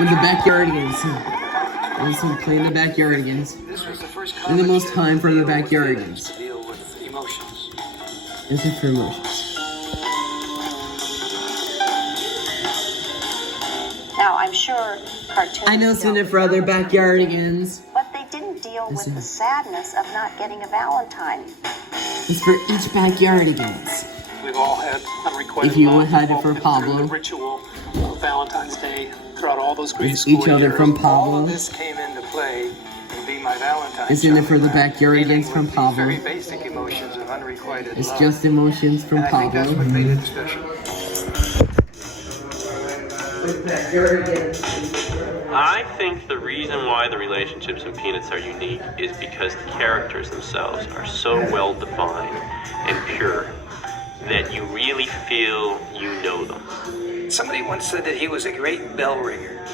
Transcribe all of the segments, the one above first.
with the Backyardigans. Listen, playing the Backyardigans. And the most time for the Backyardigans. This is for emotions. Now, I'm sure cartoons. I know it's for other Backyardigans. But they didn't deal with the sadness of not getting a Valentine. It's for each Backyardigans. We've all had unrequited if you love. had it for Pablo. The ritual of Valentine's Day throughout all those grade school each other years. from Pablo. All of this came into play in Be My Valentine. Isn't it for the Backyardigans from Pablo? Very basic emotions of unrequited It's love. just emotions from Pablo. I think that's what made it special. I think the reason why the relationships in Peanuts are unique is because the characters themselves are so well defined and pure that you really feel you know them. Somebody once said that he was a great bell ringer.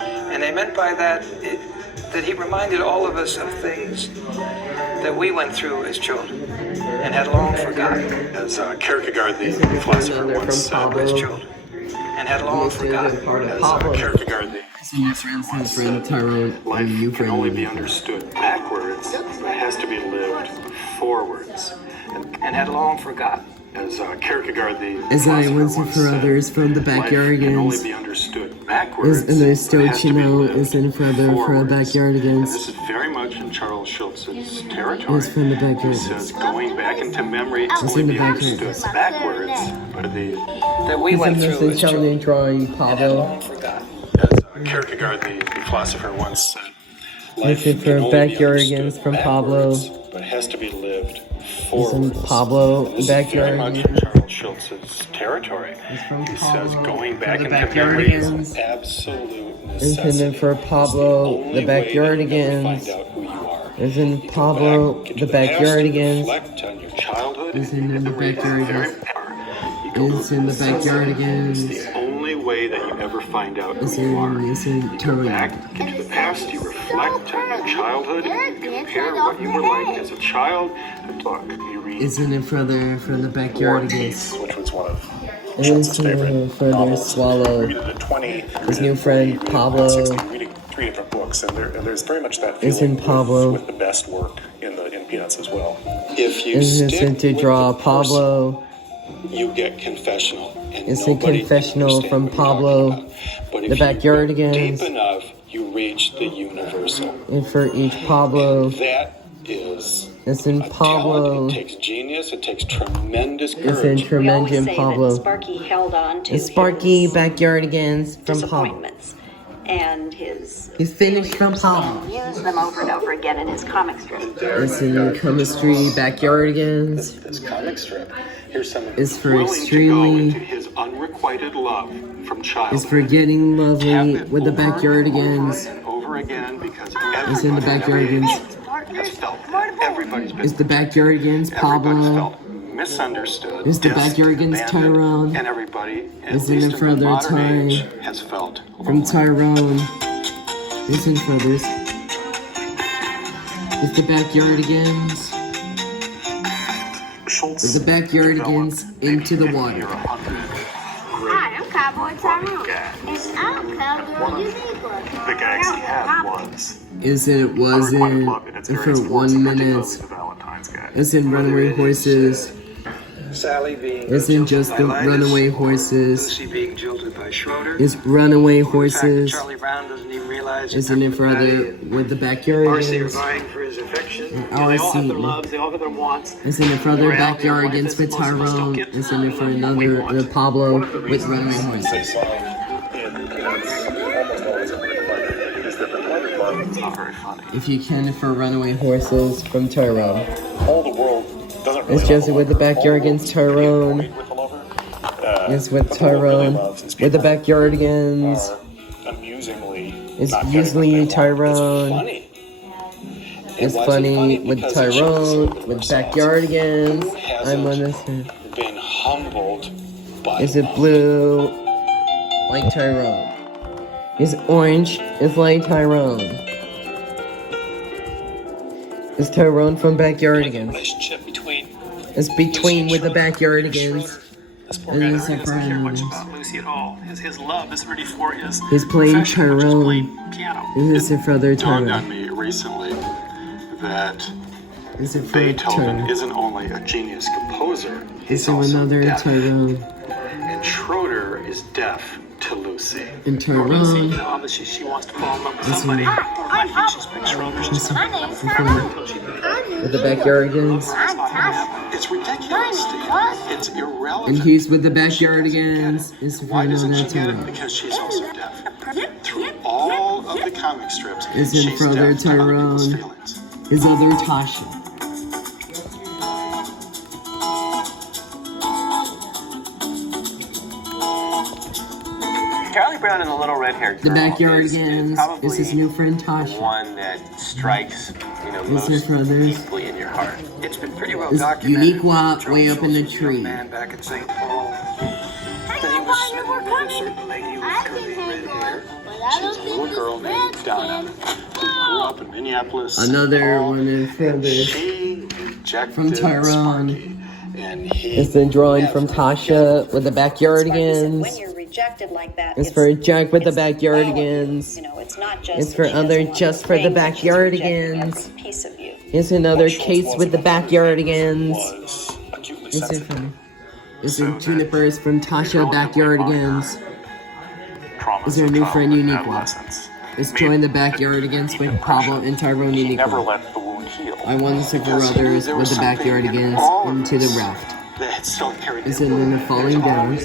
And they meant by that that he reminded all of us of things that we went through as children and had long forgotten. As Kierkegaard, the philosopher, once said, As children. And had long forgotten. Kierkegaard, the friend Tyrone, life can only be understood backwards, but has to be lived forwards. And had long forgotten. As Kierkegaard, the as I once once for others from the life can only Backyardigans. be understood backwards. And there's but has to be Stochino, lived is in for the forwards. Backyardigans. This is very much in Charles Schultz's territory. It's from the He Backyardigans. says going back into memory can It's only in the be understood Backyardigans. backwards, but That we went through as children. drawing And had Pablo. long forgotten. as Kierkegaard, the philosopher, once said, life This is can for only be Backyardigans understood from Pablo. backwards, but has to be lived It's forwards. in Pablo, This is very much in Backyardigans. Charles Schultz's territory. from He Pablo, says going from back the into memory is Backyardigans. an absolute Intended necessity. for Pablo, It's the only way that you'll ever Backyardigans. find out who you are. Is in You go Pablo, back, get the to past, Backyardigans. reflect on your childhood, Is and in the memory is Backyardigans. very powerful. You go It's in the It's the Backyardigans. only way that you ever find out It's who you are. in You go Tyrone. back, get to the past, you reflect on your childhood, and you compare what you were like as a child. And look, you read Isn't it for the War and Backyardigans? Peace, which was one of It's Schultz's favorite for their novels. swallow. Reading the 20, His new friend, reading Pablo. 16, reading 3 different books, and there's very much that It's feeling in Pablo. with the best work in Peanuts as well. If you Is stick it to with draw the person, Pablo? you get confessional. And It's a nobody confessional can from understand what you're Pablo, talking about. But the if you go Backyardigans. deep enough, you reach the universal. And for each Pablo, That is it's in a Pablo. talent. It takes genius. It takes tremendous It's in courage. We always Tremendous say Pablo. that Sparky held on to It's Sparky his Backyardigans from Pablo. disappointments and his He's finished from Pablo. and used them over and over again in his comic strip. It's in Chemistry Backyardigans. This comic strip. Here's someone It's who's for willing extremely- to go into his unrequited love from childhood. It's for Getting Tap Lovely it with the over and Backyardigans. over and over again because It's in the everybody at every Backyardigans. age has felt that. Everybody's been It's the Backyardigans, Everybody's Pablo. felt misunderstood. It's the dissed, Backyardigans, abandoned, Tyrone. And everybody, at It's in least the in further the modern time age, has felt From lonely. Tyrone. It's in Feathers. It's the Backyardigans. Schultz With the Backyardigans into the water. Hi, I'm Cowboy Tyrone. And I'm Cowgirl Uniqua. The gags he had was Is it wasn't unrequited love in its for various forms, 1 particularly minute. the Valentine's gag. It's in Whether Runaway it is, Horses. Sally being It's in jilted just by the Linus, Runaway or Horses. Lucy being jilted by Schroeder. It's Runaway The fact that Horses. Charlie Brown doesn't even realize It's in it for other with the Marcy are Backyardigans. vying for his affection. Oh, I They all have see. their loves, they all have their wants. It's in it for other The reality of life Backyardigans is with most of us don't Tyrone. get It's in it for what we another want. the Pablo One of the with reasons Runaway they Horses. It's not very funny. If you can for Runaway Horses from Tyrone. All the world doesn't really It's just love with the a lover. Backyardigans, Tyrone. With a lover. It's with what the world really Tyrone. loves is With the people Backyardigans. are amusingly It's not getting usually what they want. Tyrone. It's funny. It's It wasn't funny with because it shows Tyrone, us with ourselves. Backyardigans. Who I'm hasn't on this. been humbled by Is it love? blue like Tyrone? Is orange is like Tyrone? Is Tyrone from Backyardigans? Relationship between It's between with the Backyardigans. This poor And guy this really is doesn't care much Fernandez. about Lucy at all. His love is really for his He's playing profession, which is Tyrone. playing piano. And this is for other Dawned on Tyrone. me recently that This is for Beethoven Tyrone. isn't only a genius composer, This he's is also another deaf. Tyrone. And Schroeder is deaf to Lucy. And Poor Lucy, Tyrone. you know, obviously she wants to fall in love with This somebody. one. I think she's been Schroeder's just My name's With the Backyardigans. I'm Tasha. It's ridiculous, Steve. It's irrelevant. And he's with the Backyardigans. This is for Why doesn't another she get it? Tyrone. Because she's also deaf. Through all of the comic strips, Is it she's for other deaf to other people's Tyrone? feelings. His other Tasha. Charlie Brown and the Little Red Haired The Girl Backyardigans. probably This is new friend the Tasha. one that strikes, This is most for others. deeply in your heart. It's been pretty well This documented. unique wop Charles way up in the Schultz was a young tree. man back in St. Paul. I That he was thought you were smitten with a coming. certain lady with I curly can red hang hair. on, but I don't She's a think little girl it's named red Donna, skin. who grew up in Minneapolis. St. Another Paul, one in further. She rejected From Tyrone. Sparky, and he It's a drawing from never Tasha with the Sparky said, when Backyardigans. you're rejected like that, It's for Jack with the it's all of you. Backyardigans. You know, it's not just It's that for she doesn't other want just to for the think that she's rejecting Backyardigans. every piece of you. It's another case with the Backyardigans. was acutely This is sensitive. from. This is Juniper's from Tasha Backyardigans. Is there a new friend unique one? It's join the Backyardigans with Pablo and Tyrone He unique never one. let the wound heal. I want to for Because he knew others there with was the something in Backyardigans all of into the this raft. that still carried It's him. in the falling down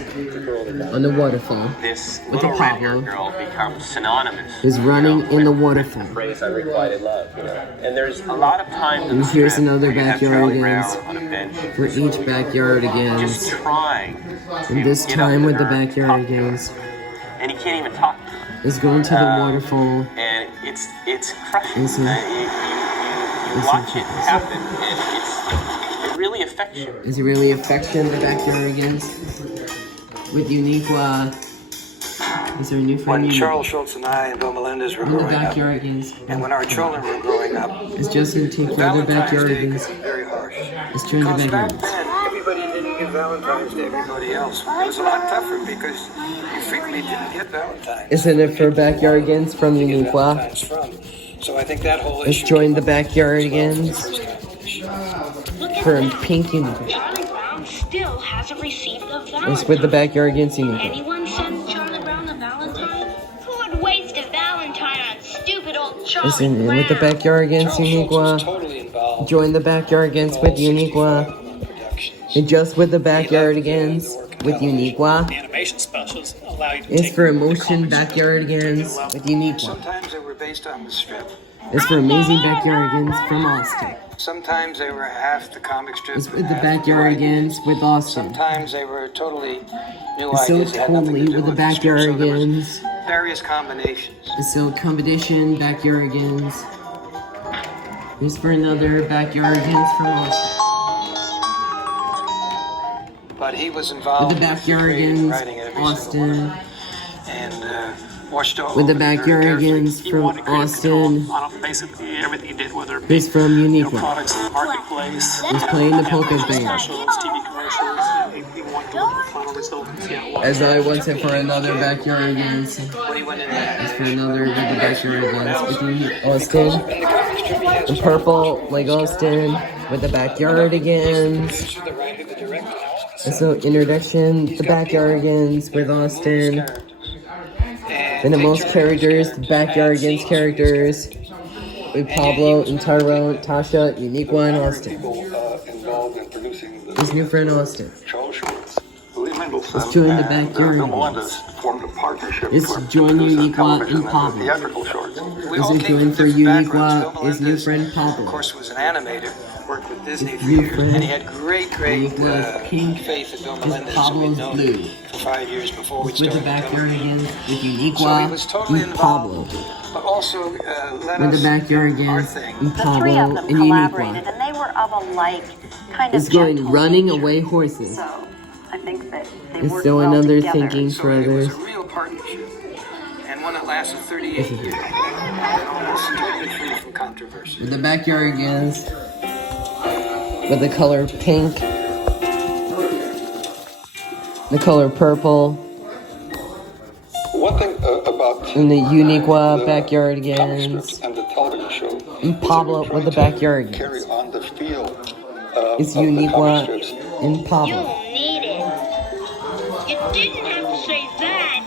on the waterfall. This With the little red haired Pablo. girl becomes synonymous. Is running in the waterfall. Phrase unrequited love, And there's a lot of times in And the here's script another where you have Charlie Backyardigans Brown on a bench for each just Backyardigans. trying. And this get up time to with the her, talk to her. Backyardigans And he can't even talk to her. is going to the waterfall. And it's crushing. Listen. You watch it happen, and it really affects you. Is he really affecting the Backyardigans? With Uniqua. Is there a new friend? When Uniqua? Charles Schultz and I and Bill Melendez were And the growing up, Backyardigans. and when our children were growing up, It's Justin T for the Valentine's Day Backyardigans. could be very harsh. It's turned the Because back Backyardigans. then, everybody didn't give Valentine's to everybody else. It was a lot tougher because you frequently didn't get Valentine's. Isn't it for Backyardigans from to get Uniqua? Valentine's from. So I think that whole Let's issue join the came up Backyardigans as well for the first competition. for Pink Uniqua. Charlie Brown still hasn't received a Valentine. It's with the Backyardigans Uniqua. Anyone send Charlie Brown a Valentine? Who would waste a Valentine on stupid old Charlie Listen, Brown? with the Backyardigans Charles Schultz was Uniqua. totally involved Join the Backyardigans with Uniqua. productions. And just with the Backyardigans with Uniqua. Animation specials allow you to It's take for the Emotion comic strip Backyardigans with Uniqua. Sometimes they were based on the strip. It's for Amazing Backyardigans from Austin. Sometimes they were half the comic strip. It's and with the half new ideas. Backyardigans with Austin. Sometimes they were totally new It's so ideas. They had nothing totally to do with the the strip, so there was Backyardigans. various combinations. It's still competition Backyardigans. It's for another Backyardigans from Austin. But he was With involved the in creating, Backyardigans, writing every single Austin. word. And watched all With the over it very carefully. Backyardigans He from wanted creative Austin. control on basically everything he did, whether it be He's from Uniqua. products in the marketplace, He's playing the Polka band. specials, TV commercials. He wanted to look at the final result and see how it was. As I once said for another Backyardigans. When he went in there, It's for another with the Backyardigans with Austin. in the comic strip, he had The purple like Austin with the Backyardigans. producer, the writer, the director. And so introduction, the Backyardigans with Austin. And the most characters, the Backyardigans characters. With Pablo and Tyrone, Tasha, Uniqua, and Austin. Involved in producing the His new friend Austin. Charles Schultz, Louis Mendelssohn, Let's join the and Bill Backyardigans. Melendez formed a partnership It's for join producing Uniqua television and Pablo. theatrical shorts. We Is all it came doing from for different backgrounds. Uniqua? Bill His new Melendez, friend of Pablo. course, was an animator. Worked with Disney His for new years, friend and he had great Uniqua's pink. faith in Bill His Melendez. who Pablo's we'd known blue. for 5 years before we With the started television. Backyardigans, with So he Uniqua, was totally and involved, Pablo. but also let With us the do our Backyardigans, thing. and The three Pablo, of them and collaborated, Uniqua. and they were of a like kind of It's going gentle running nature. away horses. So I think that they It's worked still well another together. thinking So for it was others. a real partnership, and one that lasted 38 years, and almost totally free from controversy. With the Backyardigans, with the color pink. The color purple. One thing about And the Uniqua the Backyardigans. comic strips and the television show And Pablo with the Backyardigans. carry on the feel It's of the Uniqua comic strips. and You Pablo. need it. You didn't have to say that.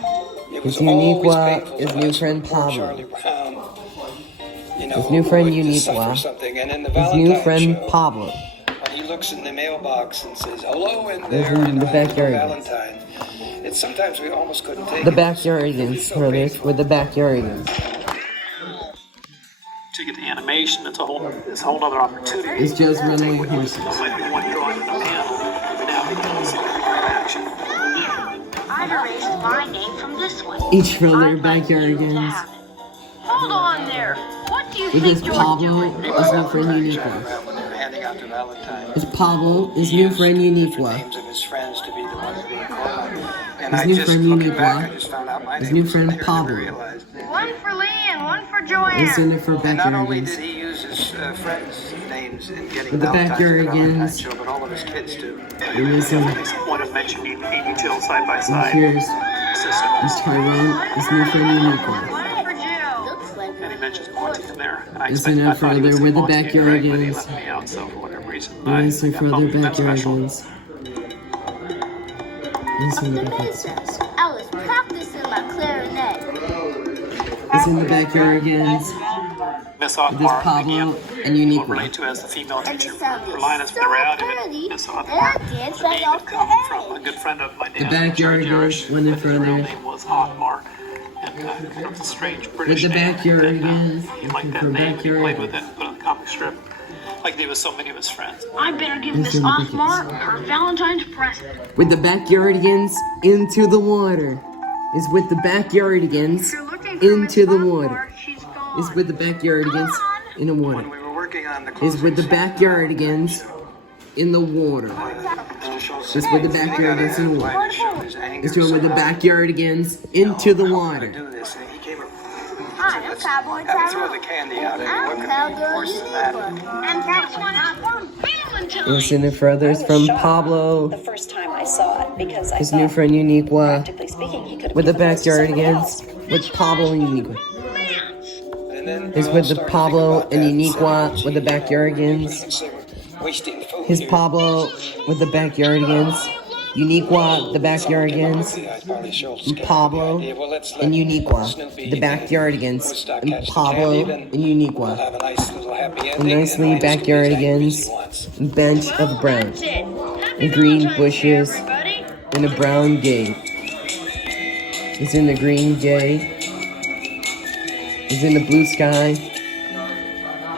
It was His Uniqua, always painful his to new us friend when poor Pablo. Charlie Brown, you know, His new friend would just Uniqua. suffer something, and in the His new Valentine friend show, Pablo. when he looks in the mailbox and says, "Hello in Those there," are and the I'm Backyardigans. Valentine. It's sometimes we almost couldn't take The it. Backyardigans, So brothers, painful. with the Backyardigans. To get the animation, it's a whole other opportunity. It's just runaway horses. Like the one drawing in the panel, now becomes action. I've erased my name from this one. Each from their I'd like you to Backyardigans. have it. Hold on there. What do you With think his you're Pablo, doing? his new friend Charlie Uniqua. Brown, when they were handing out the Valentine, His Pablo, his new friend the Uniqua. names of his friends to be the ones being called. And His I new just friend looking Uniqua. back, I just found out my His name new was friend there, I never Pablo. realized. One for Lee and one for It's Joanne. in it for And not only Backyardigans. did he use his friends' names in getting With the Valentine's at the Valentine Backyardigans. show, but all of his kids too. And this is, Makes a point of mentioning a detail side by and side. here's System. his Tyrone, his new friend Uniqua. One for Jill. Looks like And he mentions Monty in there. And I It's expected, in I it thought he further would say with the Monty and Greg, but he Backyardigans. left me out, so for whatever reason. And this is I for felt the that special. Backyardigans. It's in the Backyardigans. I was practicing my clarinet. It's in the Backyardigans. Miss This Othmar, Pablo again, and will Uniqua. relate to as the female And teacher it for sounded Linus so for the reality pretty. of Miss And I Othmar. danced The right name off had the come head. from a good friend of my The dad, Backyardigans George, went in but his front real there. name was Othmar. And kind of a strange With British the name. Backyardigans, He liked that from name and he played with Backyardigans. it and put it on the comic strip. Like they did with so many of his friends. I better give It's Miss in the Othmar her Valentine's present. With the Backyardigans into the water. Is with the Backyardigans into the water. She's gone. Is with the Backyardigans in the water. When we were working on the Is with the closing Backyardigans in the water. Is with the Backyardigans in the water. Is doing with the Backyardigans into the water. do this, and he came up. Hi, I'm Cowboy Have him throw Tyrone. the candy out and I'm look at me Cowgirl worse than that. Uniqua. And that's when it's for Valentine's. It's in the furthers from Pablo. The first time I saw it because I His thought, new friend Uniqua. practically speaking, he could have With the given those to somebody else. Backyardigans. With Pablo and Uniqua. And then Is we with all the started to Pablo think about and that. Uniqua with the Backyardigans. They were wasting food His here. Pablo with the Backyardigans. Uniqua, the Backyardigans. Yeah, it's probably Schultz And gave Pablo the idea. Well, let's let and Uniqua. Snoopy The Backyardigans. Woodstock And catch the Pablo candy, then and We'll Uniqua. have a nice little happy And ending. nicely and Linus can be as angry as he Backyardigans. wants. Bench of brown. That's it. Happy And green Valentine's Day, bushes. everybody. And a brown gate. It's in the green gate. It's in the blue sky.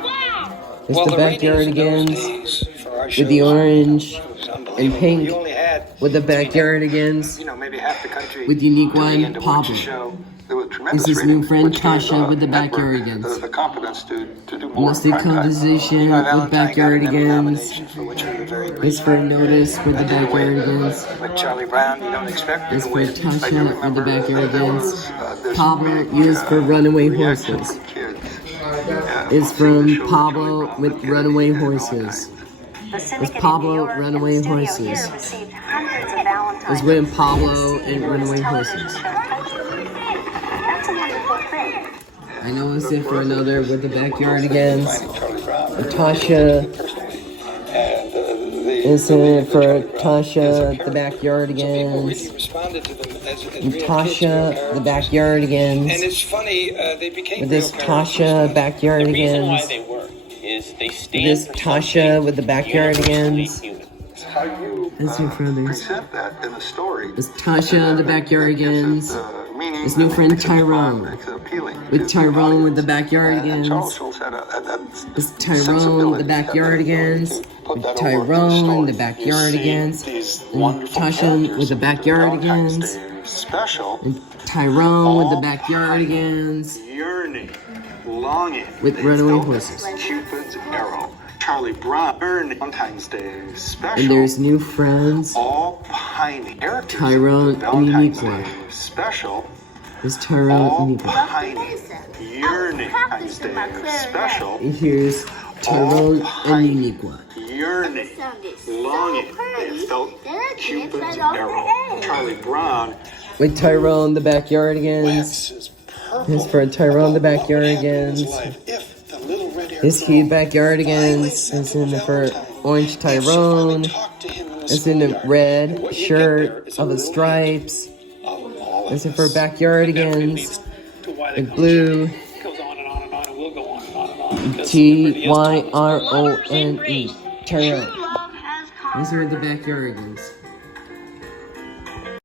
Wow. It's Well, the ratings in those Backyardigans days for our with the shows orange was unbelievable. and pink. You only had, with the Backyardigans. you know, maybe half the country With Uniqua tuning in and to watch a Pablo. show. There was tremendous This is ratings, new friend which gave, Tasha with the network Backyardigans. The confidence to do more. Mostly prime time. conversation My with Valentine got an Emmy Backyardigans. nomination, for which we were very It's grateful. for notice with the I did it Backyardigans. with Charlie Brown, you don't expect me It's to for win. I do Tasha with the remember there Backyardigans. was, this Pablo big, used for runaway reaction horses. from kids. It's Seeing the from show Pablo Charlie Brown with Kennedy runaway and all horses. The syndicate Pablo in New York Runaway and the studio Horses. here received hundreds of Valentines. It's when Pablo and This Runaway television Horses. show touched them. That's a wonderful thing. I know it's it for another with the Backyardigans. Finding Charlie Brown Tasha. personally. And the It's in it for Charlie Brown is Tasha, a the character. So people really Backyardigans. responded to them as And real kids, real Tasha, the characters. And Backyardigans. it's funny, they became With real this characters. Tasha, The reason why Backyardigans. they work is they stand This for Tasha something with the universally Backyardigans. human. How you That's in front of this. present that in the story. It's Tasha, the Backyardigans. His new friend Tyrone. With Tyrone with the Backyardigans. It's Tyrone, the Backyardigans. With Tyrone, the Backyardigans. And Tasha with the Backyardigans. Special. And Tyrone with the Backyardigans. Yearning, longing. With runaway horses. Cupid's arrow. Charlie Brown. Valentine's Day special. And there's new friends. all pining. Characters Tyrone of Valentine's and Uniqua. Day special. There's Tyrone All and Uniqua. pining. Yearning. Valentine's Day special. And here's Tyrone and Uniqua. Yearning, longing, they felt Cupid's arrow. Charlie Brown. With Tyrone the Backyardigans. This is for Tyrone the Backyardigans. This Heat Backyardigans. This is for Orange Tyrone. This in the red shirt of the stripes. This is for Backyardigans. The blue. Tyrone. Tyrone. These are the Backyardigans.